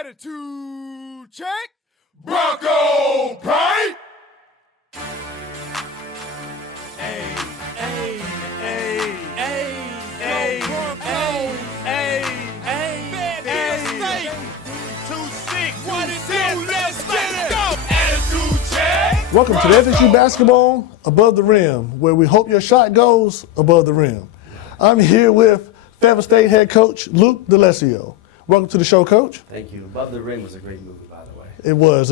Attitude check. Bronco Pike. Hey, hey, hey, hey, hey, hey, hey, hey, 2-6, 1 and 2, let's get it. Go. Attitude check. Welcome to the FSU Basketball Above the Rim, where we hope your shot goes above the rim. I'm here with Fayetteville State head coach Luke DeLessio. Welcome to the show, Coach. Thank you. Above the Rim was a great movie, by the way. It was.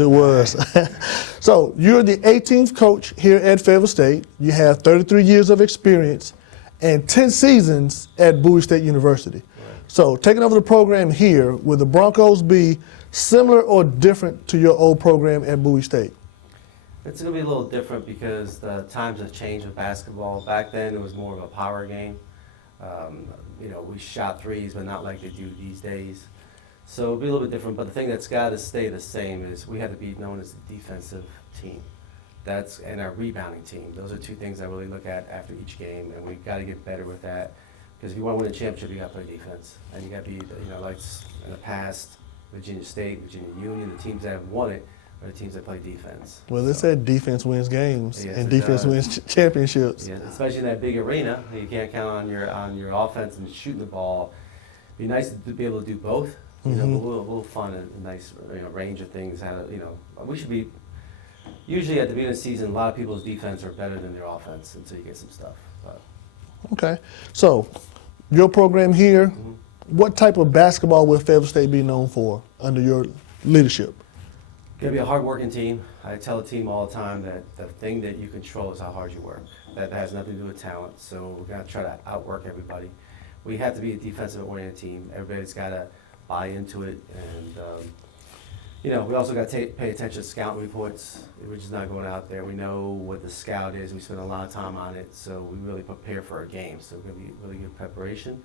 So you're the 18th coach here at Fayetteville State. You have 33 years of experience and 10 seasons at Bowie State University. Right. So taking over the program here, will the Broncos be similar or different to your old program at Bowie State? It's going to be a little different because the times have changed with basketball. Back then, it was more of a power game. We shot threes, but not like they do these days. So it'll be a little bit different, but the thing that's got to stay the same is we have to be known as the defensive team. And our rebounding team. Those are two things I really look at after each game, and we've got to get better with that. Because if you want to win a championship, you got to play defense. And you got to be, like in the past, Virginia State, Virginia Union, the teams that have won it are the teams that play defense. Well, they said defense wins games, Yes, and defense wins championships. Yeah, especially in that big arena, you can't count on your offense and shooting the ball. It'd be nice to be able to do both. But a little fun and a nice range of things. We should be. Usually at the beginning of the season, a lot of people's defense are better than their offense until you get some stuff. But. Okay, so your program here, what type of basketball will Fayetteville State be known for under your leadership? Gonna be a hard-working team. I tell the team all the time that the thing that you control is how hard you work. That has nothing to do with talent. So we're gonna try to outwork everybody. We have to be a defensive-oriented team. Everybody's got to buy into it, and we also got to pay attention to scout reports. We're just not going out there. We know what the scout is. We spend a lot of time on it, so we really prepare for our games. So we're going to be really good preparation.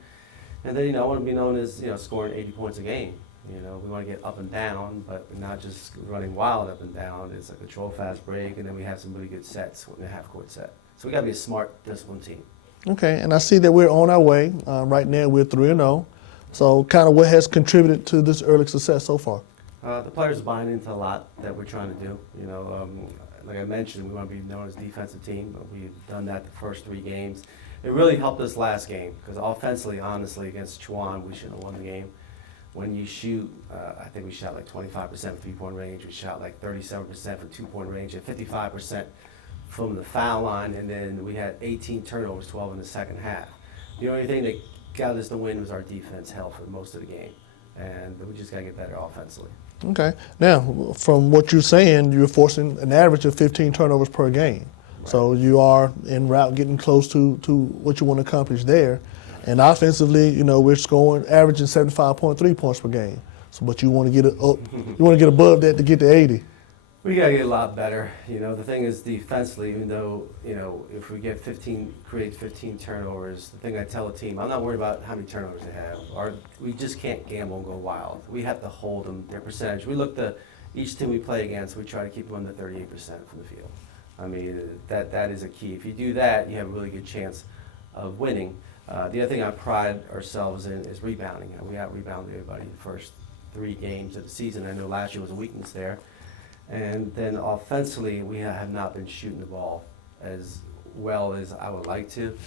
And then I want to be known as scoring 80 points a game. We want to get up and down, but not just running wild up and down. It's a control fast break, and then we have some really good sets in the half-court set. So we got to be a smart, disciplined team. Okay, and I see that we're on our way. Right now we're 3-0. So kind of what has contributed to this early success so far? The players are buying into a lot that we're trying to do. Like I mentioned, we want to be known as a defensive team, but we've done that the first 3 games. It really helped us last game because offensively, honestly, against Chuan, we shouldn't have won the game. When you shoot, I think we shot like 25% from three-point range. We shot like 37% from two-point range and 55% from the foul line, and then we had 18 turnovers, 12 in the second half. The only thing that got us the win was our defense held for most of the game, and we just got to get better offensively. Okay. Now, from what you're saying, you're forcing an average of 15 turnovers per game. Right. So you are en route getting close to what you want to accomplish there. And offensively, we're scoring, averaging 75.3 points per game. So, but you want to get it up, you want to get above that to get to 80. We got to get a lot better. The thing is defensively, even though, if we create 15 turnovers, the thing I tell the team, I'm not worried about how many turnovers they have. We just can't gamble and go wild. We have to hold them, their percentage. We look to each team we play against, we try to keep them under 38% from the field. I mean, that is a key. If you do that, you have a really good chance of winning. The other thing I pride ourselves in is rebounding. We out-rebounded everybody the first 3 games of the season. I know last year was a weakness there. And then offensively, we have not been shooting the ball as well as I would like to.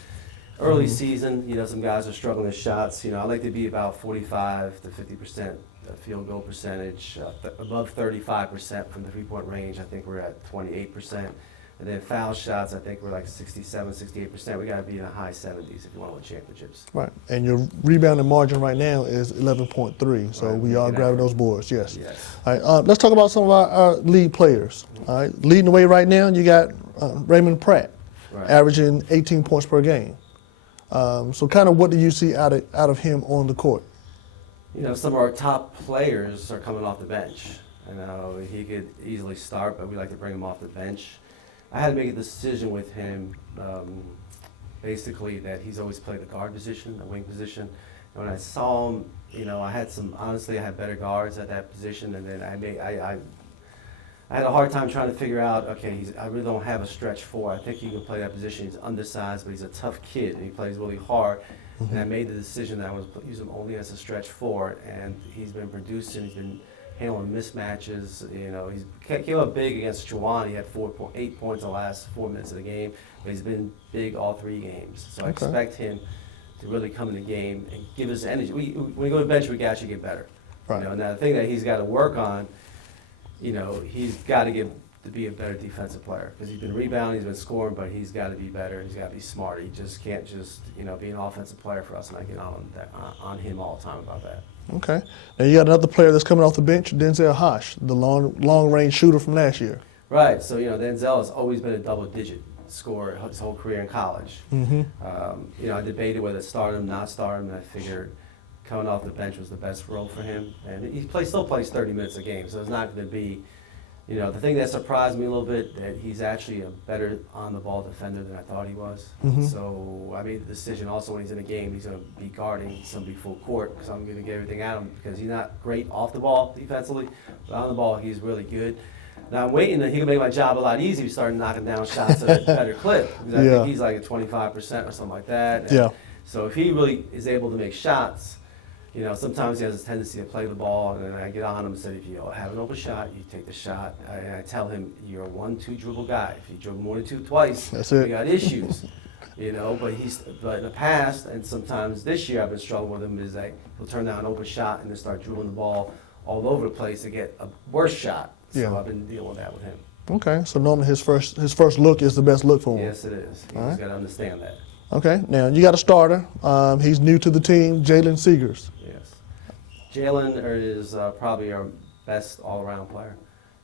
Early season, some guys are struggling with shots. I like to be about 45 to 50% field goal percentage, above 35% from the three-point range. I think we're at 28%. And then foul shots, I think we're like 67, 68%. We got to be in the high 70s if you want to win championships. Right. And your rebounding margin right now is 11.3. So we are grabbing those boards, yes. All right, let's talk about some of our lead players. All right. Leading the way right now, you got Raymond Pratt, averaging 18 points per game. So kind of what do you see out of him on the court? Some of our top players are coming off the bench. I know he could easily start, but we like to bring him off the bench. I had to make a decision with him, basically that he's always played the guard position, the wing position. And when I saw him, I had better guards at that position, and then I had a hard time trying to figure out, okay, I really don't have a stretch 4. I think he can play that position. He's undersized, but he's a tough kid, and he plays really hard. And I made the decision that I was use him only as a stretch four, and he's been producing. He's been handling mismatches. You know, he came up big against Juwan. He had 8 points in the last 4 minutes of the game, but he's been big all 3 games. So I expect him to really come in the game and give us energy. When we go to the bench, we can actually get better. Right. You know, now the thing that he's got to work on, you know, he's got to be a better defensive player, because he's been rebounding, he's been scoring, but he's got to be better. He's got to be smarter. He just can't be an offensive player for us, and I get on him all the time about that. Okay. Now you got another player that's coming off the bench, Denzel Hosh, the long range shooter from last year. Right. So Denzel has always been a double-digit scorer his whole career in college. I debated whether to start him, not start him, and I figured coming off the bench was the best role for him. And he still plays 30 minutes a game, so it's not going to be. The thing that surprised me a little bit, that he's actually a better on-the-ball defender than I thought he was. So I made the decision also when he's in a game, he's going to be guarding somebody full court, because I'm going to get everything at him, because he's not great off the ball defensively, but on the ball he's really good. Now I'm waiting that he can make my job a lot easier. He started knocking down shots at a better clip. Because I think he's like at 25% or something like that. And so if he really is able to make shots, sometimes he has a tendency to play the ball, and then I get on him and say, if you have an open shot, you take the shot. And I tell him, you're a 1-2 dribble guy. If you dribble more than 2 twice, you got issues. But in the past, and sometimes this year I've been struggling with him, is like he'll turn down an open shot and then start dribbling the ball all over the place to get a worse shot. So I've been dealing with that with him. Okay, so normally his first look is the best look for him. Yes, it is. He's got to understand that. Okay, now you got a starter. He's new to the team, Jalen Seegers. Yes. Jalen is probably our best all-around player.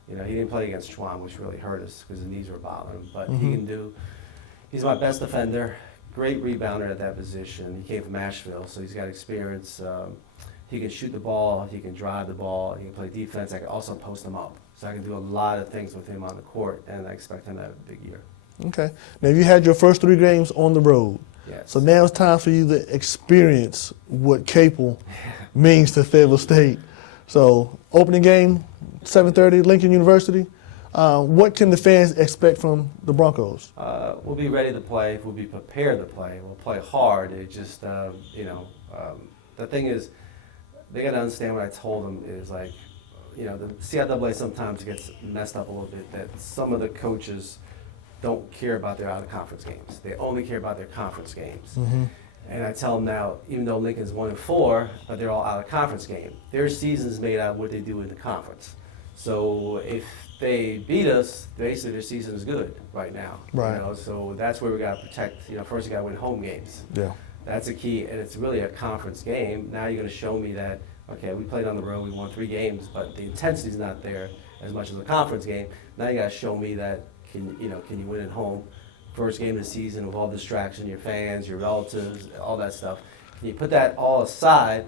He didn't play against Chuan, which really hurt us because his knees were bothering him. But he's my best defender, great rebounder at that position. He came from Asheville, so he's got experience. He can shoot the ball, he can drive the ball, he can play defense. I can also post him up. So I can do a lot of things with him on the court, and I expect him to have a big year. Okay. Now you had your first 3 games on the road. Yes. So now it's time for you to experience what Capel means to Fayetteville State. So opening game, 7:30, Lincoln University. What can the fans expect from the Broncos? We'll be ready to play. We'll be prepared to play. We'll play hard. It just, the thing is, they got to understand what I told them is like, the CIAA sometimes gets messed up a little bit, that some of the coaches don't care about their out-of-conference games. They only care about their conference games. And I tell them now, even though Lincoln's 1-4, but they're all out-of-conference game. Their season's made out of what they do in the conference. So if they beat us, basically their season is good right now. Right. So that's where we got to protect. First you got to win home games. Yeah. That's a key, and it's really a conference game. Now you're going to show me that, okay, we played on the road, we won 3 games, but the intensity's not there as much as a conference game. Now you got to show me that can you win at home? First game of the season with all distraction, your fans, your relatives, all that stuff. Can you put that all aside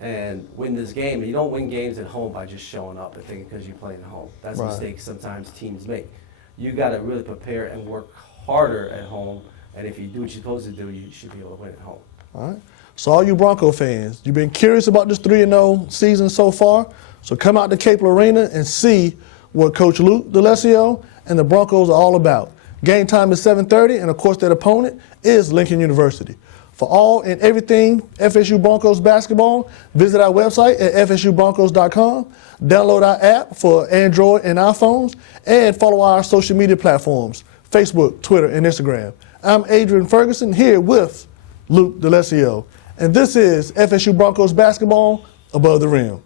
and win this game? And you don't win games at home by just showing up and thinking because you're playing at home. That's a mistake sometimes teams make. You got to really prepare and work harder at home. And if you do what you're supposed to do, you should be able to win at home. All right. So all you Bronco fans, you've been curious about this 3-0 season so far. So come out to Capel Arena and see what Coach Luke DeLessio and the Broncos are all about. Game time is 7:30, and of course that opponent is Lincoln University. For all and everything FSU Broncos basketball, visit our website at fsubroncos.com, download our app for Android and iPhones, and follow our social media platforms, Facebook, Twitter, and Instagram. I'm Adrian Ferguson here with Luke DeLessio, and this is FSU Broncos basketball above the rim.